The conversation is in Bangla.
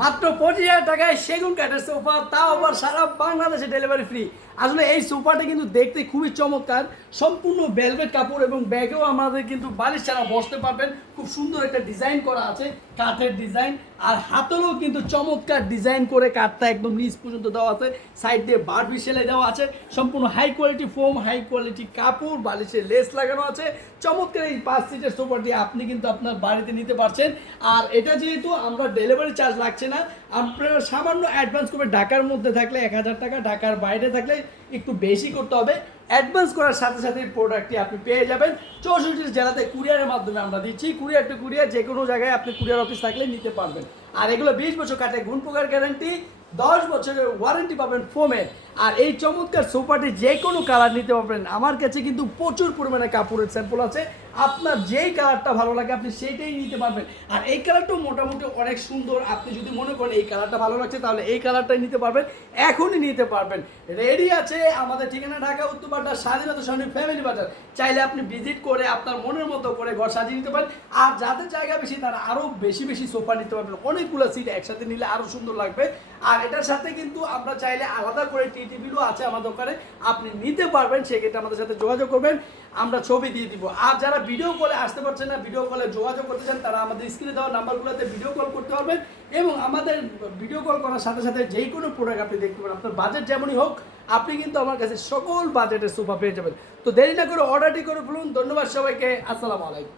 মাত্র পঁচিশ হাজার টাকায় সেগুন কাঠের সোফা তাও আবার সারা বাংলাদেশে ডেলিভারি ফ্রি আসলে এই সোফাটা কিন্তু দেখতে খুবই চমৎকার। সম্পূর্ণ ভেলভেট কাপড় এবং ব্যাগেও আমাদের কিন্তু বালিশ ছাড়া বসতে পারবেন। খুব সুন্দর একটা ডিজাইন করা আছে, কাঠের ডিজাইন আর হাতেরও কিন্তু চমৎকার ডিজাইন করে কাঠটা একদম নিচ পর্যন্ত দেওয়া আছে। সাইড দিয়ে বারবি সেলাই দেওয়া আছে। সম্পূর্ণ high quality foam high quality কাপড়, বালিশের লেস লাগানো আছে। চমৎকার এই পাঁচ সিটের সোফাটি আপনি কিন্তু আপনার বাড়িতে নিতে পারছেন। আর এটা যেহেতু আমরা ডেলিভারি চার্জ লাগছে না। আপনারা সামান্য অ্যাডভান্স করবে ঢাকার মধ্যে থাকলে এক হাজার টাকা, ঢাকার বাইরে থাকলে একটু বেশি করতে হবে। অ্যাডভান্স করার সাথে সাথে প্রোডাক্টটি আপনি পেয়ে যাবেন। চৌষট্টি জেলাতে কুরিয়ারের মাধ্যমে আমরা দিচ্ছি। কুরিয়ার টু কুরিয়ার যে কোনো জায়গায় আপনি কুরিয়ার অফিস থাকলে নিতে পারবেন। আর এগুলো বিশ বছর কাটে, গুণ প্রকার গ্যারান্টি দশ বছরের ওয়ারেন্টি পাবেন ফোমের আর এই চমৎকার সোফাটি যে কোনো কালার নিতে পারবেন। আমার কাছে কিন্তু প্রচুর পরিমাণে কাপড়ের স্যাম্পল আছে। আপনার যেই কালারটা ভালো লাগে, আপনি সেইটাই নিতে পারবেন। আর এই কালারটাও মোটামুটি অনেক সুন্দর। আপনি যদি মনে করেন এই কালারটা ভালো লাগছে, তাহলে এই কালারটাই নিতে পারবেন। এখনই নিতে পারবেন। রেডি আছে আমাদের ঠিকানা ঢাকা উত্তরপাড্ডা স্বাধীনতা সৈনিক ফ্যামিলি বাজার। চাইলে আপনি ভিজিট করে আপনার মনের মতো করে ঘর সাজিয়ে নিতে পারেন। আর যাদের জায়গা বেশি, তারা আরও বেশি বেশি সোফা নিতে পারবেন। অনেকগুলো সিট একসাথে নিলে আরও সুন্দর লাগবে। আর এটার সাথে কিন্তু আমরা চাইলে আলাদা করে টি টিভিরও আছে আমাদের দোকানে। আপনি নিতে পারবেন, সেক্ষেত্রে আমাদের সাথে যোগাযোগ করবেন। আমরা ছবি দিয়ে দিব। আর যারা ভিডিও কলে আসতে পারছেন না ভিডিও কলে যোগাযোগ করতে চান, তারা আমাদের স্ক্রিনে দেওয়া নাম্বারগুলোতে ভিডিও কল করতে পারবেন এবং আমাদের ভিডিও কল করার সাথে সাথে যেই কোনো প্রোডাক্ট আপনি দেখতে পারেন। আপনার বাজেট যেমনই হোক, আপনি কিন্তু আমার কাছে সকল বাজেটের সোফা পেয়ে যাবেন। তো দেরি না করে অর্ডারটি করে ফেলুন। ধন্যবাদ সবাইকে। আসসালামু আলাইকুম।